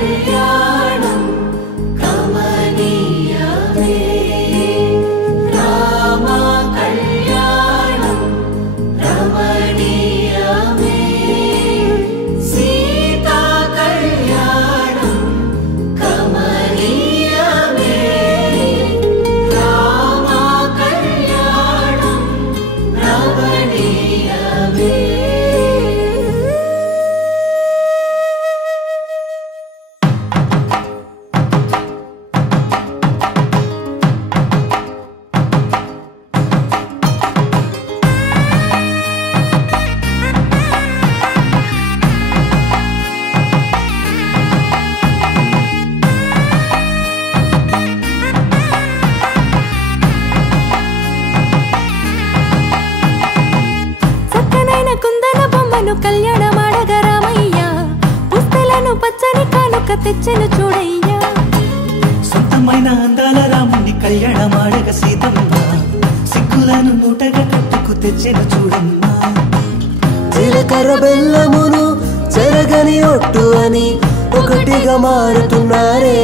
కళ్యాణం కమనీయమే రామ కళ్యాణం రమణీయమే సీతా కళ్యాణం కమనీయమే రామ కళ్యాణం రమణీయమే కళ్యాణమాడగ రామయ్య పుస్తలను పచ్చని కానుక తెచ్చెను చూడయ్యా సొంతమైన అందాల రాముని కళ్యాణమాడగ సీతమ్మ సిగ్గులను మూటగా కట్టుకు తెచ్చెను చూడమ్మా జీలకర్ర బెల్లమును చెరగని ఒట్టు అని ఒకటిగా మారుతున్నారే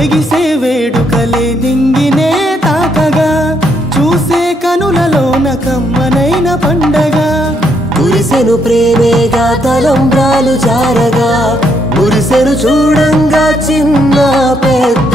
ఎగిసే వేడుకలే నింగినే తాకగా చూసే కనులలోన కమ్మనైన పండగ కురిసెను ప్రేమేగా తలంబ్రాలు జారగా మురిసెను చూడంగా చిన్న పెద్ద